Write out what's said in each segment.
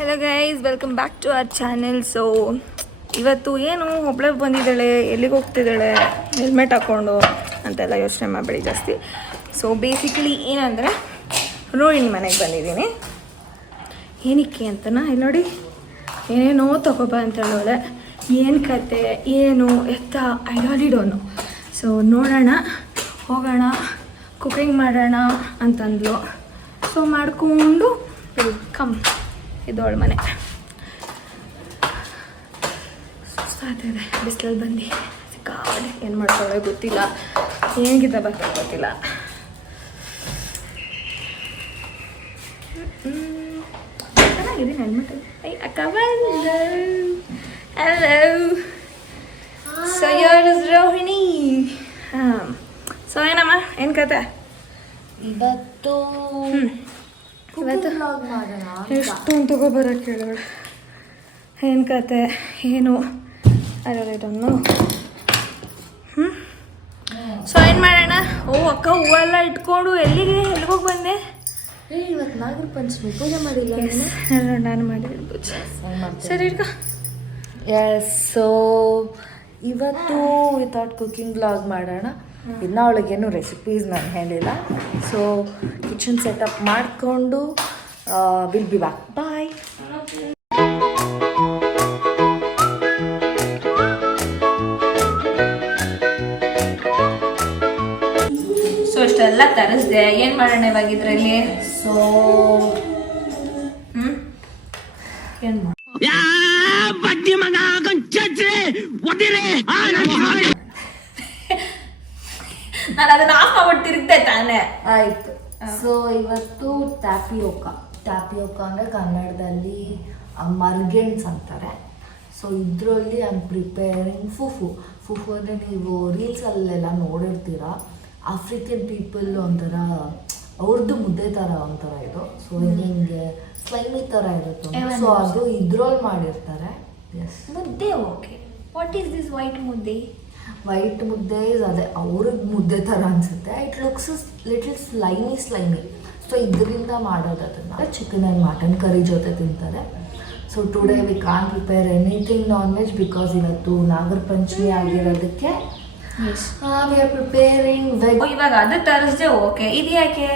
Hello guys, welcome back to our channel. So ಇವತ್ತು ಏನು ಒಬ್ಳೆ ಬಂದಿದ್ದಾಳೆ, ಎಲ್ಲಿಗೆ ಹೋಗ್ತಿದ್ದಾಳೆ, ಹೆಲ್ಮೆಟ್ ಹಾಕ್ಕೊಂಡು ಅಂತೆಲ್ಲ ಯೋಚನೆ ಮಾಡಬೇಡಿ ಜಾಸ್ತಿ. ಸೊ ಬೇಸಿಕಲಿ ಏನಂದರೆ ರೋಹಿಣಿ ಮನೆಗೆ ಬಂದಿದ್ದೀನಿ. ಏನಕ್ಕೆ ಅಂತನಾ ಇಲ್ಲಿ ನೋಡಿ, ಏನೇನೋ ತಗೋಬ ಅಂತ ಹೇಳೋಳೆ. ಏನು ಕತೆ ಏನು ಎತ್ತ I really don't know. So ನೋಡೋಣ, ಹೋಗೋಣ, ಕುಕಿಂಗ್ ಮಾಡೋಣ ಅಂತಂದ್ಲು. ಸೊ ಮಾಡಿಕೊಂಡು ಕಮ್, ಇದೋಳ ಮನೆ ಸುಸ್ತಾಗ್ತಿದೆ ಬಿಸಿಲಲ್ಲಿ ಬಂದು. ಸಿಕ್ಕಾಡಿ ಏನು ಮಾಡ್ಕೊಳ್ಳೋ ಗೊತ್ತಿಲ್ಲ, ಏನಿದೆ ಬಗ್ಗೆ ಗೊತ್ತಿಲ್ಲ. ಚೆನ್ನಾಗಿದೆ ಹೆಲ್ಮೆಟ್. ಐ ಅಕ್ಕ ಬಂದು. Hello, so your is Rohini. ಹಾಂ, ಸೊ ಏನಮ್ಮ, ಏನು ಕತೆ ಇವತ್ತು? ಎಷ್ಟೊಂದು ತಗೋಬರೋಕ್ಕೆ ಕೇಳೋಳು. ಏನು ಕತೆ ಏನು ಅರೊಂದು. ಸೊ ಏನು ಮಾಡೋಣ? ಓ ಅಕ್ಕ, ಹೂವೆಲ್ಲ ಇಟ್ಕೊಂಡು ಎಲ್ಲಿಗೆ ಹೋಗಿ ಬಂದೆ? ಇವತ್ತು ನಾಗರ ಪಂಚಮಿ ಪೂಜೆ ಮಾಡಿಲ್ಲ ನಾನು ಮಾಡಿದ್ದೀನಿ ಪೂಜೆ. ಸರಿ ಇಟ್ಕೊ. ಎಸ್, ಸೊ ಇವತ್ತು ವಿತೌಟ್ ಕುಕಿಂಗ್ ಬ್ಲಾಗ್ ಮಾಡೋಣ. ಇನ್ನು ಅವಳಿಗೇನು ರೆಸಿಪೀಸ್ ನಾನು ಹೇಳಿಲ್ಲ. ಸೊ ಕಿಚನ್ ಸೆಟಪ್ ಮಾಡಿಕೊಂಡು will be back. Bye. So ಇಷ್ಟೆಲ್ಲ ತರಿಸ್ದೆ, ಏನು ಮಾಡೋಣ ಇವಾಗ ಇದರಲ್ಲಿ? ಸೊ ಏನು ಮಾಡಿ ನಾನು ಅದನ್ನ ಆಫ್ ಮಾಡ್ಬಿಟ್ಟು ತಿರುಗ್ದೆ ತಾನೇ. ಆಯಿತು. ಸೊ ಇವತ್ತು ಟ್ಯಾಪಿಯೋಕಾ ಅಂದರೆ ಕನ್ನಡದಲ್ಲಿ ಮರ್ಗೆಣ್ಸ್ ಅಂತಾರೆ. ಸೊ ಇದರಲ್ಲಿ ಐ ಆಮ್ ಪ್ರಿಪೇರಿಂಗ್ ಫುಫು ಅಂದರೆ ನೀವು ರೀಲ್ಸಲ್ಲೆಲ್ಲ ನೋಡಿರ್ತೀರ. ಆಫ್ರಿಕನ್ ಪೀಪಲ್ ಒಂಥರ ಅವ್ರದ್ದು ಮುದ್ದೆ ಥರ ಒಂಥರ ಇದು. ಸೊ ಹಿಂಗೆ ಸ್ಲೈಮಿ ಥರ ಇರುತ್ತೆ. ಸೊ ಅದು ಇದ್ರಲ್ಲಿ ಮಾಡಿರ್ತಾರೆ. Yes, mudde. Okay, what is this white mudde? White mudde ಅದೇ ಅವ್ರಿಗೆ ಮುದ್ದೆ ಥರ ಅನಿಸುತ್ತೆ. It looks little slimy. So ಇದರಿಂದ ಮಾಡೋದು ಅದನ್ನು ಚಿಕನ್ ಆ್ಯಂಡ್ ಮಟನ್ ಕರಿ ಜೊತೆ ತಿಂತಾರೆ. So today we can't prepare anything non veg because ಇವತ್ತು ನಾಗರ ಪಂಚಮಿ ಆಗಿರೋದಕ್ಕೆ ವಿ ಆರ್ ಪ್ರಿಪೇರಿಂಗ್ ವೆಜ್. ಇವಾಗ ಅದು ತರಿಸ್ದೆ. ಓಕೆ, ಇದು ಯಾಕೆ?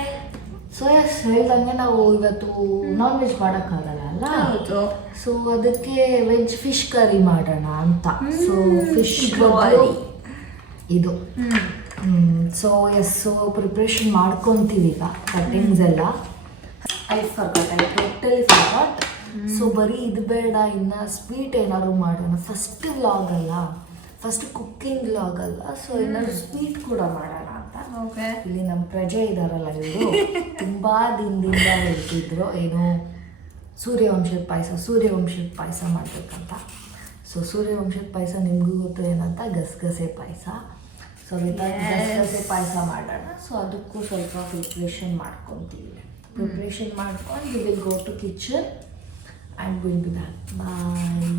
ಸೊ ಎಸ್, ಹೇಳ್ದಂಗೆ ನಾವು ಇವತ್ತು ನಾನ್ ವೆಜ್ ಮಾಡೋಕ್ಕಾಗಲ್ಲ ಅಲ್ಲ. ಸೊ ಅದಕ್ಕೆ ವೆಜ್ ಫಿಶ್ ಕರಿ ಮಾಡೋಣ ಅಂತ. ಸೊ ಫಿಶ್ ಇದು. ಸೊ ಎಸ್, ಸೊ ಪ್ರಿಪ್ರೇಷನ್ ಮಾಡ್ಕೊತೀವಿ ಈಗ. ಕಟ್ಟಿಂಗ್ಸ್ ಎಲ್ಲ ಐ ಟೋಟಲಿ ಫರ್ಗಾಟ್. ಸೊ ಬರೀ ಇದು ಬೇಡ, ಇನ್ನು ಸ್ವೀಟ್ ಏನಾದ್ರು ಮಾಡೋಣ. ಫಸ್ಟ್ ವ್ಲಾಗ್ ಅಲ್ಲ, ಫಸ್ಟ್ ಕುಕ್ಕಿಂಗ್ ವ್ಲಾಗ್ ಅಲ್ಲ. ಸೊ ಏನಾದ್ರು ಸ್ವೀಟ್ ಕೂಡ ಮಾಡೋಣ ಅಂತ. ಇಲ್ಲಿ ನಮ್ಮ ಪ್ರಜೆ ಇದ್ದಾರಲ್ಲ, ಇವರು ತುಂಬ ದಿನದಿಂದ ಹೇಳ್ತಿದ್ರು ಏನು ಸೂರ್ಯವಂಶದ ಪಾಯಸ ಮಾಡಬೇಕಂತ. ಸೊ ಸೂರ್ಯವಂಶದ ಪಾಯಸ ನಿಮಗೂ ಗೊತ್ತು ಏನಂತ, ಗಸಗಸೆ ಪಾಯಸ. ಸೊ ಗಸಗಸೆ ಪಾಯಸ ಮಾಡೋಣ. ಸೊ ಅದಕ್ಕೂ ಸ್ವಲ್ಪ ಪ್ರಿಪ್ರೇಷನ್ ಮಾಡ್ಕೊತೀವಿ. ಪ್ರಿಪ್ರೇಷನ್ ಮಾಡ್ಕೊಂಡು we will go to kitchen and will be back. Bye.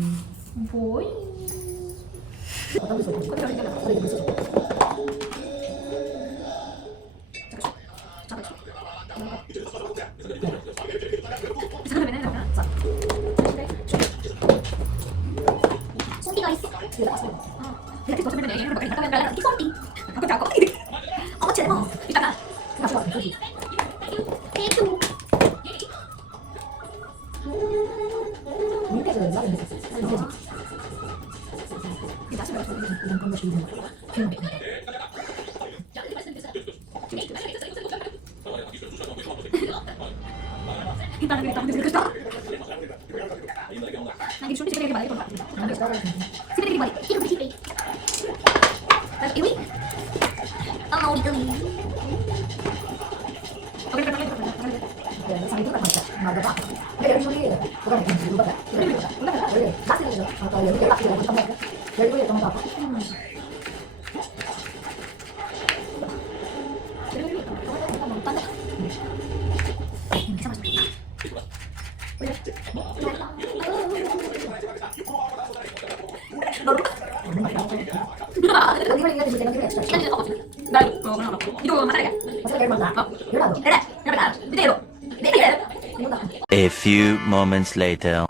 A few moments later.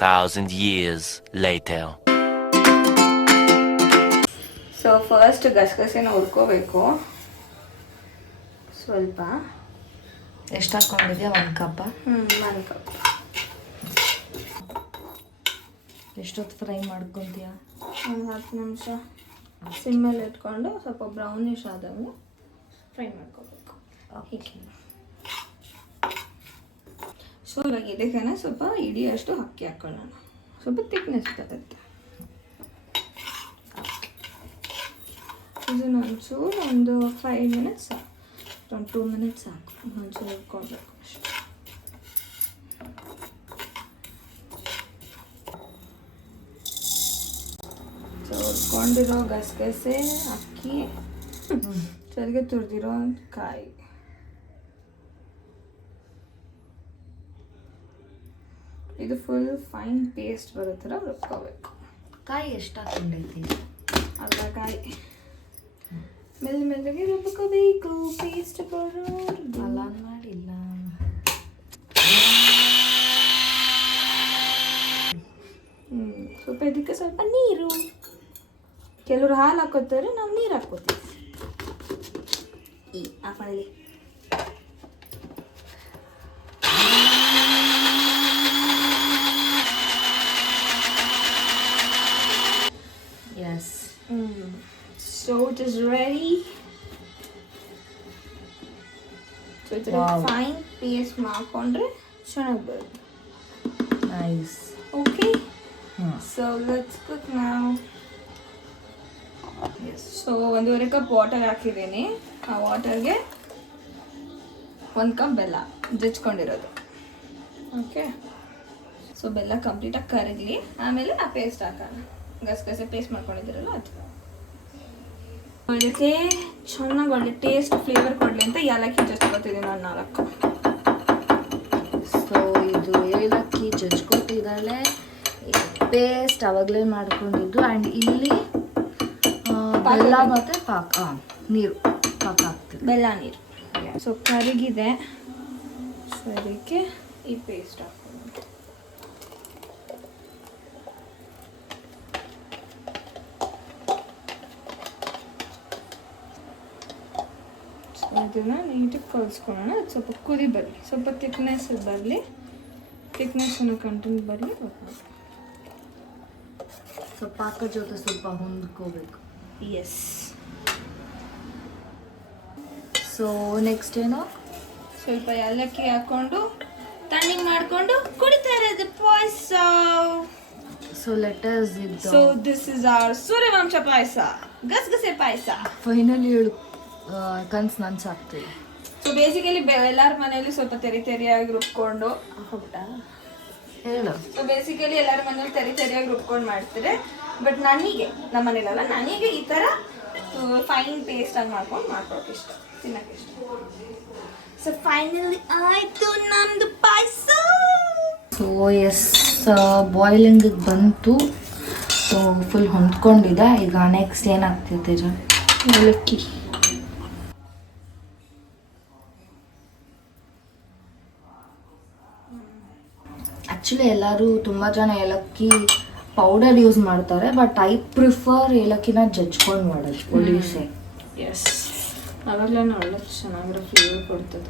Thousand years later. So first ಗಸಗಸೆನ ಹುರ್ಕೋಬೇಕು ಸ್ವಲ್ಪ. ಎಷ್ಟು ಹಾಕ್ಕೊಂಡಿದ್ಯಾ? 1 ಕಪ್ಪ. 1 ಕಪ್. ಎಷ್ಟೊತ್ತು ಫ್ರೈ ಮಾಡ್ಕೊತೀಯಾ? ಒಂದು 10 ನಿಮಿಷ ಸಿಮ್ಮಲ್ಲಿ ಇಟ್ಕೊಂಡು ಸ್ವಲ್ಪ ಬ್ರೌನಿಶ್ ಆದಂಗೆ ಫ್ರೈ ಮಾಡ್ಕೋಬೇಕು. ಹೀಗೆ. ಸೊ ಇವಾಗ ಇದಕ್ಕೆ ಸ್ವಲ್ಪ ಇಡಿಯಷ್ಟು ಅಕ್ಕಿ ಹಾಕೊಳ್ಳೋಣ, ಸ್ವಲ್ಪ ತಿಕ್ನೆಸ್ ಬರುತ್ತೆ. ಇದನ್ನ ಒಂಚೂರು ಒಂದು 5 ಮಿನಿಟ್ಸ್ ಸಾಕು, ಒಂದು 2 ಮಿನಿಟ್ಸ್ ಸಾಕು, ಒಂಚೂರು ಹುರ್ಕೊಳ್ಬೇಕು ಅಷ್ಟೇ. ಸೊ ಹುರ್ಕೊಂಡಿರೋ ಗಸಗಸೆ, ಅಕ್ಕಿ, ಸರಿಗೆ ತುರಿದಿರೋ ಕಾಯಿ, ಇದು ಫುಲ್ ಫೈನ್ ಪೇಸ್ಟ್ ಬರೋ ಥರ ರುಬ್ಕೋಬೇಕು. ಕಾಯಿ ಎಷ್ಟು ಹಾಕೊಂಡೈತಿ? ಅರ್ಧ ಕಾಯಿ ಮೆಲ್ಲ ಮೆಲ್ಲಗೆ ರುಬ್ಕೋಬೇಕು. ಪೇಸ್ಟ್ ಬರೋ ಅಲ್ಲ ಮಾಡಿಲ್ಲ. ಸ್ವಲ್ಪ ಇದಕ್ಕೆ ಸ್ವಲ್ಪ ನೀರು, ಕೆಲವರು ಹಾಲು ಹಾಕೋತಾರೆ, ನಾವು ನೀರು ಹಾಕೋತೀವಿ. ಹಾಕೊಳ್ಳಿ. Yes. So it is ready. So it's Wow. a fine paste ಮಾಡ್ಕೊಂಡ್ರೆ ಚೆನ್ನಾಗಿ ಬರುತ್ತೆ. Nice. Okay. So let's cook now. Yes. So 1.5 cup water ಹಾಕಿದ್ದೀನಿ. ಆ ವಾಟರ್ಗೆ 1 ಕಪ್ ಬೆಲ್ಲ ಜಜ್ಕೊಂಡಿರೋದು. ಓಕೆ. ಸೊ ಬೆಲ್ಲ ಕಂಪ್ಲೀಟಾಗಿ ಕರಗಲಿ, ಆಮೇಲೆ ಆ ಪೇಸ್ಟ್ ಹಾಕೋಣ. ಗಸಗಸೆ ಪೇಸ್ಟ್ ಮಾಡ್ಕೊಂಡಿದ್ದೀರಲ್ಲ ಅದು. ಇದಕ್ಕೆ ಚೆನ್ನಾಗಿ ಒಳ್ಳೆ ಟೇಸ್ಟ್ ಫ್ಲೇವರ್ ಕೊಡಲಿ ಅಂತ ಏಲಕ್ಕಿ ಜಜ್ಕೊತಿದ್ದೀನಿ ನಾನು 4. ಸೊ ಇದು ಏಲಕ್ಕಿ ಜಜ್ಕೊತಿದ್ದಾಳೆ. ಪೇಸ್ಟ್ ಅವಾಗಲೇ ಮಾಡ್ಕೊಂಡಿದ್ದು. ಆ್ಯಂಡ್ ಇಲ್ಲಿ ಬೆಲ್ಲ ಮತ್ತು ಪಾಕ, ನೀರು ಪಾಕ ಹಾಕ್ತೀವಿ. ಬೆಲ್ಲ ನೀರು. ಸೊ ಕರಗಿದೆ. ಸೊ ಅದಕ್ಕೆ ಈ ಪೇಸ್ಟ್ ಹಾಕ್ಕೊಂಡು ಇದನ್ನು ನೀಟಾಗಿ ಕಲಿಸ್ಕೊಳ್ಳೋಣ. ಅದು ಸ್ವಲ್ಪ ಕುದಿ ಬರಲಿ, ಸ್ವಲ್ಪ ತಿಕ್ನೆಸ್ ಬರಲಿ, ತಿಕ್ನೆಸ್ಸನ್ನು ಕಂಟೆಂಟ್ ಬರಲಿ. ಸೊ ಪಾಕ ಜೊತೆ ಸ್ವಲ್ಪ ಹೊಂದ್ಕೋಬೇಕು. ಎಸ್. ಸೊ ನೆಕ್ಸ್ಟ್ ಏನು? ಸ್ವಲ್ಪ ಏಲಕ್ಕಿ ಹಾಕ್ಕೊಂಡು ತಣ್ಣಗೆ ಮಾಡಿಕೊಂಡು ಕುಡಿತಾ ಇರೋದು ಪಾಯಸ. ಸೊ ಲೆಟರ್ಸ್ ಇದು. ಸೊ ದಿಸ್ ಇಸ್ ಅವರ್ ಸೂರ್ಯವಂಶ ಪಾಯಸ, ಗಸಗಸೆ ಪಾಯಸ. ಫೈನಲಿ ಹೇಳು ಕನ್ಸು ನನ್ಸಾಗ್ತೀವಿ. ಸೊ ಬೇಸಿಕಲಿ ಎಲ್ಲರ ಮನೆಯಲ್ಲಿ ಸ್ವಲ್ಪ ತೆರಿಯಾಗಿ ರುಬ್ಕೊಂಡು ಹೇಳು. ಸೊ ಬೇಸಿಕಲಿ ಎಲ್ಲರ ಮನೇಲಿ ತೆರಿಯಾಗಿ ರುಬ್ಕೊಂಡು ಮಾಡ್ತಾರೆ. ಬಟ್ ನನಗೆ ನಮ್ಮ ಮನೇಲಲ್ಲ, ನನಗೆ ಈ ಥರ ಫೈನ್ ಪೇಸ್ಟ್ ಆಗಿ ಮಾಡ್ಕೊಳಕ್ಕೆ ಇಷ್ಟ, ತಿನ್ನಕ್ಕೆ ಇಷ್ಟ. ಸೊ ಫೈನಲಿ ಆಯಿತು ನಮ್ಮದು ಪಾಯಸ. ಸೊ ಎಸ್, ಬಾಯ್ಲಿಂಗಿಗೆ ಬಂತು. ಸೊ ಫುಲ್ ಹೊಂದ್ಕೊಂಡಿದೆ. ಈಗ ನೆಕ್ಸ್ಟ್ ಏನಾಗ್ತೈತೆ? ಏಲಕ್ಕಿ. ಆ್ಯಕ್ಚುಲಿ ಎಲ್ಲರೂ ತುಂಬ ಜನ ಏಲಕ್ಕಿ ಪೌಡರ್ ಯೂಸ್ ಮಾಡ್ತಾರೆ, ಬಟ್ ಐ ಪ್ರಿಫರ್ ಏಲಕ್ಕಿನ ಜಜ್ಕೊಂಡು ಮಾಡೋದು. ಒಲಿಸೆ. ಎಸ್, ಆವಾಗಲೇ ಒಳ್ಳೆ ಚೆನ್ನಾಗಿರೋ ಫ್ಲೇವರ್ ಕೊಡ್ತದೆ.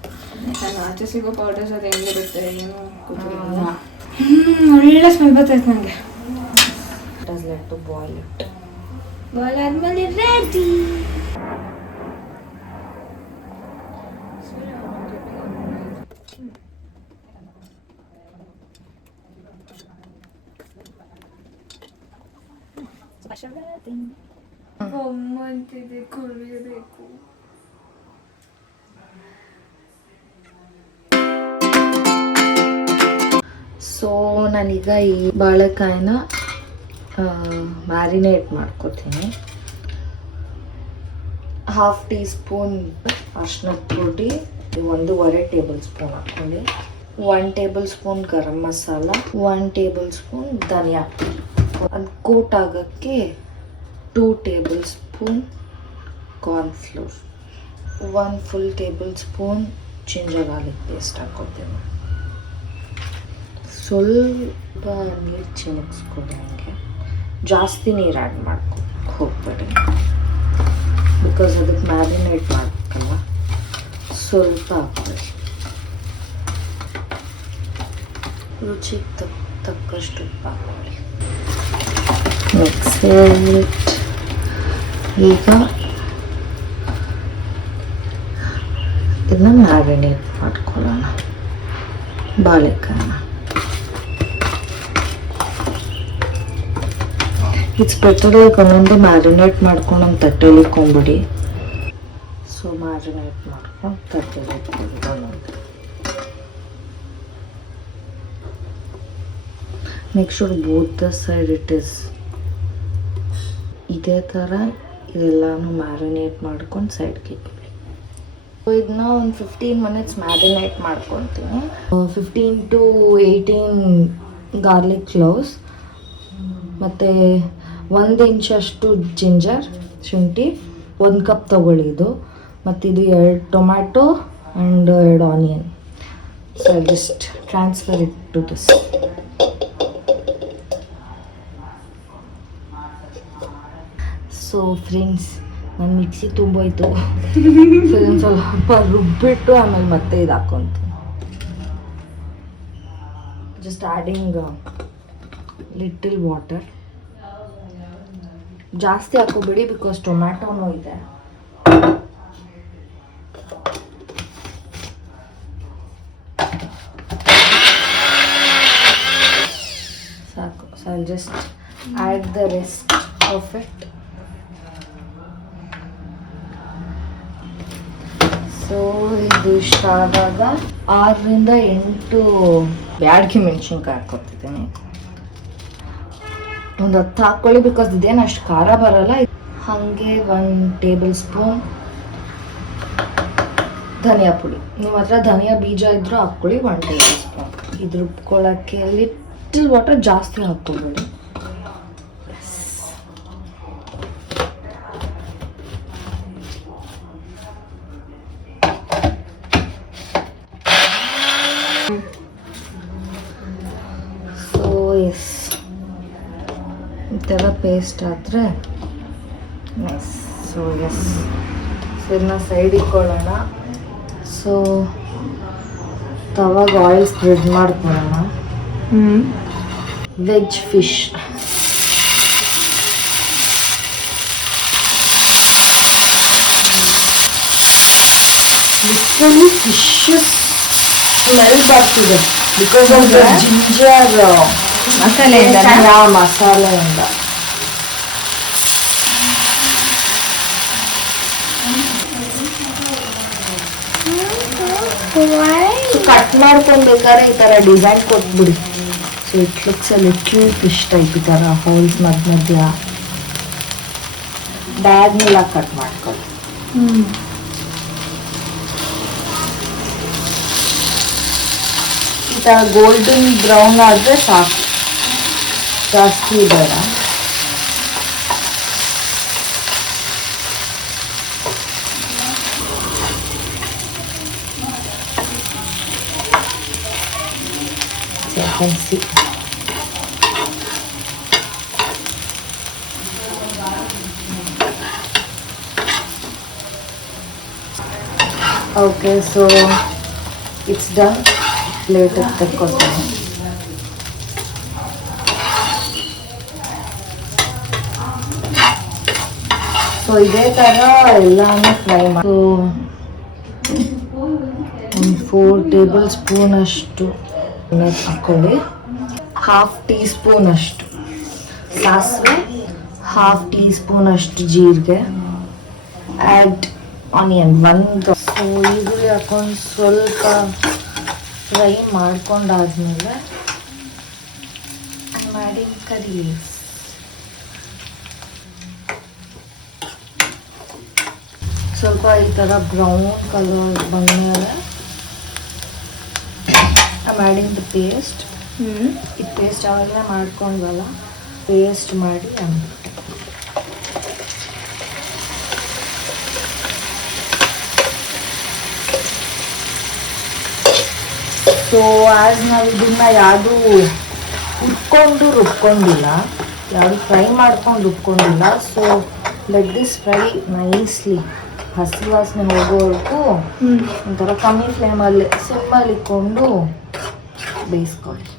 ನಾನು ಆಚೆ ಸಿಗೋ ಪೌಡರ್ಸ್ ಅದು ಹೆಂಗಿರುತ್ತೆ ಏನು ಗೊತ್ತಿಲ್ಲ. ಒಳ್ಳೆ ಸ್ಮೆಲ್ ಬರ್ತೈತೆ ನನಗೆ. Let to boil it. Boil ಆದಮೇಲೆ ರೆಡಿ. ಕುದಿಬೇಕು. ಸೊ ನಾನೀಗ ಈ ಬಾಳೆಕಾಯಿನ ಮ್ಯಾರಿನೇಟ್ ಮಾಡ್ಕೋತೀನಿ. 1/2 ಟೀ ಸ್ಪೂನ್ ಅರ್ಶಿನದ ಪುಡಿ, 1.5 ಟೇಬಲ್ ಸ್ಪೂನ್ ಹಾಕ್ಕೊಳ್ಳಿ. 1 table spoon garam masala, 1 table spoon ಧನಿಯಾ. ಅದು ಕೋಟ್ ಆಗೋಕ್ಕೆ 2 table spoon cornflour, 1 full table spoon ginger garlic paste ಹಾಕ್ಕೊಳ್ತೀನಿ. ಸ್ವಲ್ಪ ನೀರು ಚಿಮುಕ್ಸ್ಕೊಡಿ, ಹಂಗೆ ಜಾಸ್ತಿ ನೀರು ಆ್ಯಡ್ ಮಾಡ್ಕೊಳಕ್ಕೆ ಹೋಗ್ಬೇಡಿ, ಬಿಕಾಸ್ ಅದಕ್ಕೆ ಮ್ಯಾರಿನೇಟ್ ಮಾಡಬೇಕಲ್ಲ. ಸ್ವಲ್ಪ ಹಾಕ್ಬೇಡಿ. ರುಚಿಗೆ ತಕ್ಕಷ್ಟು ಉಪ್ಪು ಹಾಕ್ಕೊಳ್ಳಿ. Mix it. ಈಗ ಇದನ್ನ ಮ್ಯಾರಿನೇಟ್ ಮಾಡ್ಕೊಳ್ಳೋಣ ಬಾಳೆಕಾಯಿನ. ಇಟ್ಸ್ ಬೆಟರ್ ಒಂದೊಂದು ಮ್ಯಾರಿನೇಟ್ ಮಾಡ್ಕೊಂಡು ಒಂದು ತಟ್ಟೆಲಿ ಇಟ್ಕೊಂಡ್ಬಿಡಿ. ಸೊ ಮ್ಯಾರಿನೇಟ್ ಮಾಡ್ಕೊಂಡು ತಟ್ಟೆಲಿ ಇಟ್ಕೊಂಡು ಒಂದೊಂದು. Make sure both the side it is ಇದೇ ಥರ ಇದೆಲ್ಲನೂ ಮ್ಯಾರಿನೇಟ್ ಮಾಡ್ಕೊಂಡು ಸೈಡ್ಗೆ ಇಟ್ಬಿಡಿ. ಇದನ್ನ ಒಂದು 15 ಮಿನಿಟ್ಸ್ ಮ್ಯಾರಿನೇಟ್ ಮಾಡ್ಕೊತೀನಿ. 15 to 18 ಗಾರ್ಲಿಕ್ ಕ್ಲೋವ್ಸ್, ಮತ್ತು 1 ಇಂಚಷ್ಟು ಜಿಂಜರ್, ಶುಂಠಿ, 1 ಕಪ್ ತೊಗೊಳ್ಳಿ ಇದು, ಮತ್ತು ಇದು 2 tomato and 2 onion. So just transfer it to this. So friends, ನನ್ನ ಮಿಕ್ಸಿ ತುಂಬೋಯ್ತು. ಸೊ ಇದನ್ನು ಸ್ವಲ್ಪ ರುಬ್ಬಿಟ್ಟು ಆಮೇಲೆ ಮತ್ತೆ ಇದು ಹಾಕ್ಕೊಂತೀನಿ. Just adding little water. ಜಾಸ್ತಿ ಹಾಕೋಬೇಡಿ ಬಿಕಾಸ್ ಟೊಮ್ಯಾಟೊನೂ ಇದೆ. ಸಾಕು. So I just add the rest of it. So ಇದು ಇಷ್ಟ ಆದಾಗ 6 ರಿಂದ 8 ಬ್ಯಾಡಗಿ ಮೆಣಸಿನ್ಕಾಯಿ ಹಾಕ್ಕೊತಿದ್ದೀನಿ. ಒಂದು 10 ಹಾಕ್ಕೊಳ್ಳಿ, ಬಿಕಾಸ್ ಇದೇನು ಅಷ್ಟು ಖಾರ ಬರಲ್ಲ. ಹಾಗೆ 1 ಟೇಬಲ್ ಸ್ಪೂನ್ ಧನಿಯಾ ಪುಡಿ. ನಿಮ್ಮ ಹತ್ರ ಧನಿಯಾ ಬೀಜ ಇದ್ರೂ ಹಾಕ್ಕೊಳ್ಳಿ. 1 ಟೇಬಲ್ ಸ್ಪೂನ್. ಇದು ರುಬ್ಕೊಳ್ಳೋಕ್ಕೆ ಲಿಟಲ್ ವಾಟರ್, ಜಾಸ್ತಿ ಹಾಕ್ಕೊಬೇಡಿ. ಸೊ ಎಸ್, ಈ ಥರ ಪೇಸ್ಟ್ ಆದರೆ ನೈಸ್. ಸೊ ಎಸ್, ಸೊ ಇದನ್ನ ಸೈಡ್ ಇಟ್ಕೊಳ್ಳೋಣ. ಸೊ ತವಾಗ ಆಯಿಲ್ ಸ್ಪ್ರೆಡ್ ಮಾಡ್ಕೊಳ್ಳೋಣ. Veg fish. Literally fish smell ಬರ್ತಿದೆ ಬಿಕಾಸ್ ಆಫ್ ದ ಜಿಂಜರ್ ಮಸಾಲೆಯಿಂದ. ಕಟ್ ಮಾಡ್ಕೊಬೇಕಾದ್ರೆ ಈ ಥರ ಡಿಸೈನ್ ಕೊಟ್ಬಿಡಿ. So it looks a little fish type. ಈ ಥರ ಹೋಲ್ಸ್ ಮಧ್ಯ ಡಯಾಗ್ನಲ್ ಆಗಿ ಕಟ್ ಮಾಡ್ಕೊಳ್ಳಿ. ಈ ಥರ ಗೋಲ್ಡನ್ ಬ್ರೌನ್ ಆದರೆ ಸಾಕು, ಜಾಸ್ತಿ ಬೇಡ. ಹಸಿ ಓಕೆ. So it's done. ಪ್ಲೇಟಿಗೆ ತಕ್ಕೊತೀನಿ. ಸೊ ಇದೇ ಥರ ಎಲ್ಲಾನು ಫ್ರೈ ಮಾಡಿ. ಒಂದು 4 ಟೇಬಲ್ ಸ್ಪೂನ್ ಅಷ್ಟು ಹಾಕ್ಕೊಳ್ಳಿ. 1/2 ಟೀ ಸ್ಪೂನ್ ಅಷ್ಟು ಸಾಸಿವೆ, 1/2 ಟೀ ಸ್ಪೂನ್ ಅಷ್ಟು ಜೀರಿಗೆ, ಆ್ಯಡ್ ಆನಿಯನ್ 1. ಸೊ ಈರುಳ್ಳಿ ಹಾಕೊಂಡು ಸ್ವಲ್ಪ ಫ್ರೈ ಮಾಡ್ಕೊಂಡಾದ್ಮೇಲೆ adding curry leaves. ಸ್ವಲ್ಪ ಈ ಥರ ಬ್ರೌನ್ ಕಲರ್ ಬಂದಮೇಲೆ I'm adding the paste. ಈ ಪೇಸ್ಟ್ ಅವಾಗಲೇ ಮಾಡ್ಕೊಂಡ್ವಲ್ಲ, ಪೇಸ್ಟ್ ಮಾಡಿ ಸೊ ಆ್ಯಸ್ ನಾವು ಇದನ್ನ ಯಾವುದು ರುಬ್ಕೊಂಡಿಲ್ಲ, ಯಾವುದು ಫ್ರೈ ಮಾಡ್ಕೊಂಡು ರುಬ್ಕೊಂಡಿಲ್ಲ. So let this fry nicely, ಹಸಿ ವಾಸನೆ ಹೋಗೋವರೆಗೂ ಒಂಥರ ಕಮ್ಮಿ ಫ್ಲೇಮಲ್ಲಿ ಸಿಮ್ಮಲ್ಲಿ ಇಟ್ಕೊಂಡು ಬೇಯಿಸ್ಕೊಳ್ಳಿ.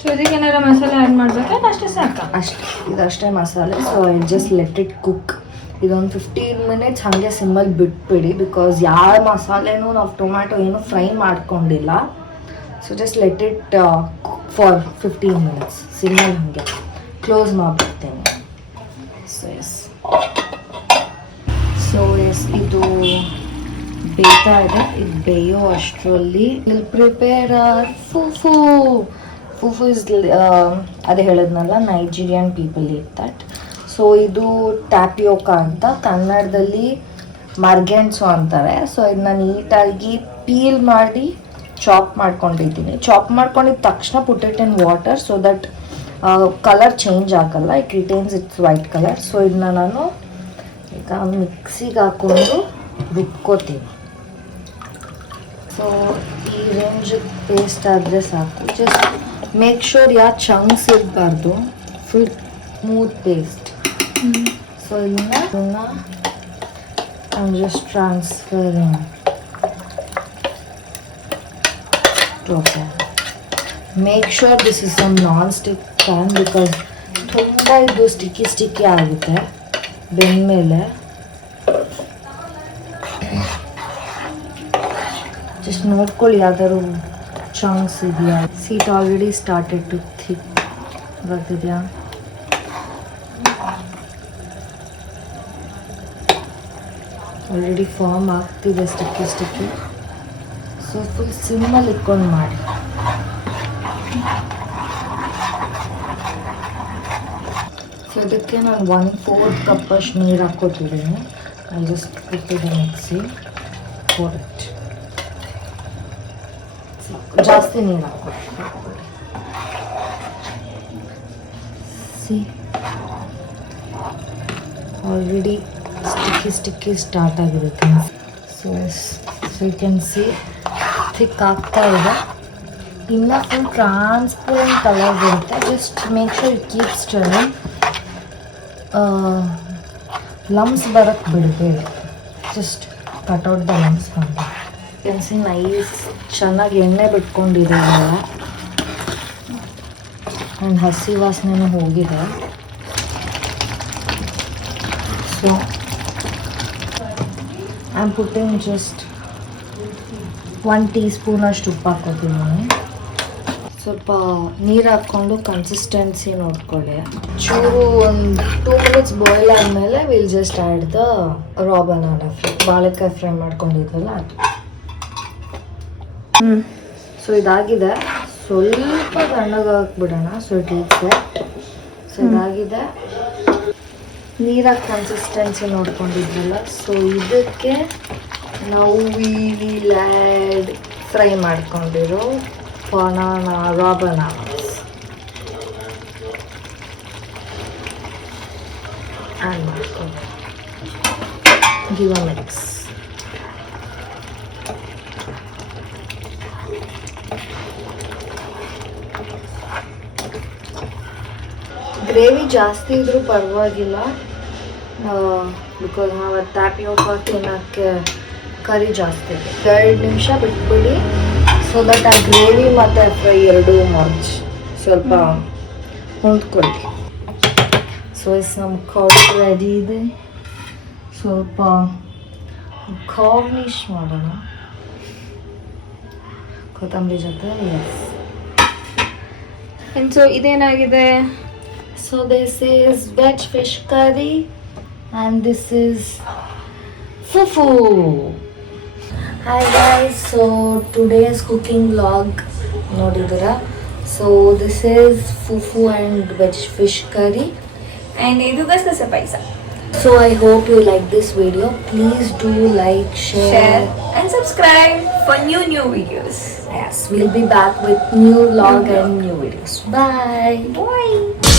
ಸೊ ಇದಕ್ಕೆ ಏನಾರ ಮಸಾಲೆ ಆ್ಯಡ್ ಮಾಡಬೇಕಾ ಅಷ್ಟೇ ಸಾಕ? ಅಷ್ಟೇ, ಇದಷ್ಟೇ ಮಸಾಲೆ. So I just let it cook. ಇದೊಂದು 15 ಮಿನಿಟ್ಸ್ ಹಾಗೆ ಸಿಮ್ಮಲ್ಲಿ ಬಿಟ್ಬಿಡಿ, ಬಿಕಾಸ್ ಯಾವ ಮಸಾಲೆನೂ ನಾವು ಟೊಮ್ಯಾಟೊ ಏನು ಫ್ರೈ ಮಾಡ್ಕೊಂಡಿಲ್ಲ. So just let it cook for 15 minutes ಸಿಮ್ಮಲ್ಲಿ ಹಾಗೆ ಕ್ಲೋಸ್ ಮಾಡಿಬಿಡ್ತೇನೆ. ಸೊ ಎಸ್ ಇದು ಬೇಯ್ತಾ ಇದೆ. ಇದು ಬೇಯೋ ಅಷ್ಟರಲ್ಲಿ ವಿಲ್ ಪ್ರಿಪೇರ್ ಫುಫು. ಫುಫು ಇಸ್ ಅದೇ ಹೇಳಿದ್ನಲ್ಲ, Nigerian people eat that. So ಇದು ಟ್ಯಾಪಿಯೋಕಾ ಅಂತ, ಕನ್ನಡದಲ್ಲಿ ಮರ್ಗೆನ್ಸು ಅಂತಾರೆ. ಸೊ ಇದನ್ನ ನೀಟಾಗಿ ಪೀಲ್ ಮಾಡಿ ಚಾಪ್ ಮಾಡ್ಕೊಂಡಿದ್ದೀನಿ. ಚಾಪ್ ಮಾಡ್ಕೊಂಡಿದ್ದ ತಕ್ಷಣ put it in water so that colour change ಆಗಲ್ಲ, it retains its white colour. So ಇದನ್ನ ನಾನು ಈಗ ಮಿಕ್ಸಿಗೆ ಹಾಕ್ಕೊಂಡು ರುಬ್ಕೋತೀನಿ. ಸೊ ಈ ರೇಂಜ್ ಪೇಸ್ಟ್ ಆದರೆ ಸಾಕು. ಜಸ್ಟ್ ಮೇಕ್ ಶೋರ್ ಯಾವ ಚಂಕ್ಸ್ ಇರಬಾರ್ದು, ಫುಲ್ ಸ್ಮೂತ್ ಪೇಸ್ಟ್. ಸೊ ಇದನ್ನ I'm just transferring to a pan. Make sure this is some non-stick pan because ತುಂಬ ಇದು ಸ್ಟಿಕ್ಕಿ ಆಗುತ್ತೆ ಬೆಂದಮೇಲೆ. ಜಸ್ಟ್ ನೋಡ್ಕೊಳ್ಳಿ ಯಾವ್ದಾದ್ರು ಚಂಕ್ಸ್ ಇದೆಯಾ. See it already started to thick ಬರ್ತಿದೆಯಾ. ಆಲ್ರೆಡಿ ಫಾರ್ಮ್ ಆಗ್ತಿದೆ ಸ್ಟಿಕ್ಕಿ. ಸೊ ಫುಲ್ ಸಿಮ್ಮಲ್ಲಿ ಇಟ್ಕೊಂಡು ಮಾಡಿ. ಸೊ ಇದಕ್ಕೆ ನಾನು 1/4 ಕಪ್ಪಷ್ಟು ನೀರು ಹಾಕ್ಕೊತಿದ್ದೀನಿ. I just put it in mixie for it. ಜಾಸ್ತಿ ನೀರು ಹಾಕ್ಕೊಡಿ. ಸಿ ಆಲ್ರೆಡಿ ಸ್ಟಿಕ್ಕಿ ಸ್ಟಾರ್ಟ್ ಆಗಿರುತ್ತೆ. So you can see thick ಆಗ್ತಾ ಇದೆ. ಇನ್ನು ಫುಲ್ ಟ್ರಾನ್ಸ್ಪರೆಂಟ್ ಕಲರ್ ಬರುತ್ತೆ. Just make sure it keep stirring. Lumps ಬರೋಕ್ಕೆ ಬಿಡಬೇಡಿ, ಜಸ್ಟ್ ಕಟ್ಔಟ್ ದ ಲಮ್ಸ್ ಬಂದು. ಯು ಕ್ಯಾನ್ ಸಿ ನೈಸ್ ಚೆನ್ನಾಗಿ ಎಣ್ಣೆ ಬಿಟ್ಕೊಂಡಿದೆ ಆ್ಯಂಡ್ ಹಸಿ ವಾಸನೆನೂ ಹೋಗಿದೆ. So I'm putting just 1 teaspoon ಅಷ್ಟು ಉಪ್ಪು ಹಾಕ್ಕೊತೀನಿ. ಸ್ವಲ್ಪ ನೀರು ಹಾಕ್ಕೊಂಡು ಕನ್ಸಿಸ್ಟೆನ್ಸಿ ನೋಡ್ಕೊಳ್ಳಿ. ಚೂರು ಒಂದು 2 ಮಿನಿಟ್ಸ್ ಬಾಯ್ಲ್ ಆದಮೇಲೆ will just add the raw banana fry, ಬಾಳೆಕಾಯಿ ಫ್ರೈ ಮಾಡ್ಕೊಂಡಿದ್ವಲ್ಲ ಅದು. ಸೊ ಇದಾಗಿದೆ. ಸ್ವಲ್ಪ ತಣ್ಣಗೆ ಹಾಕ್ಬಿಡೋಣ. ಸೊ ಇಟ್ಟಿದ್ದೆ. ಸೊ ಇದಾಗಿದೆ. ನೀರಾಗಿ ಕನ್ಸಿಸ್ಟೆನ್ಸಿ ನೋಡ್ಕೊಂಡಿದ್ವಲ್ಲ. ಸೊ ಇದಕ್ಕೆ ನಾವು ಲ್ಯಾಡ್ ಫ್ರೈ ಮಾಡ್ಕೊಂಡಿರೋ ರಾ ಬನಾನಾಸ್ ಆ್ಯಡ್ ಮಾಡ್ಕೊಂಡು ಗಿವ್ ಅ ಮಿಕ್ಸ್. ಗ್ರೇವಿ ಜಾಸ್ತಿ ಇದ್ರೂ ಪರವಾಗಿಲ್ಲ, ಬಿಕಾಸ್ ನಾವು ಟ್ಯಾಪಿಯೋಕಾ ತಿನ್ನೋಕ್ಕೆ ಕರಿ ಜಾಸ್ತಿ ಇದೆ. 2 ನಿಮಿಷ ಬಿಟ್ಬಿಡಿ ಸೊ ದಟ್ ಆ ಗ್ರೇವಿ ಮತ್ತು ಫ್ರೈ ಎರಡೂ ಮರ್ಜ್ ಸ್ವಲ್ಪ ಹೊಂದ್ಕೊಳ್ಳಿ. ಸೊ ನಮ್ಮ ಕರ್ಡ್ ರೆಡಿ ಇದೆ. ಸ್ವಲ್ಪ ಕಾರ್ನಿಷ್ ಮಾಡೋಣ ಕೊತ್ತಂಬರಿ ಜೊತೆ. ಎಸ್. ಸೊ ಇದೇನಾಗಿದೆ? So this is veg fish curry and this is fufu. Hi guys, so today's cooking vlog ನೋಡಿದ್ದೀರಾ. So this is fufu and veg fish curry. And ಇದು ಗಸಗಸೆ ಪಾಯಸ. So I hope you like this video. Please do like, share. And subscribe for new videos. Yes, we'll be back with new vlog and new videos. Bye. Bye.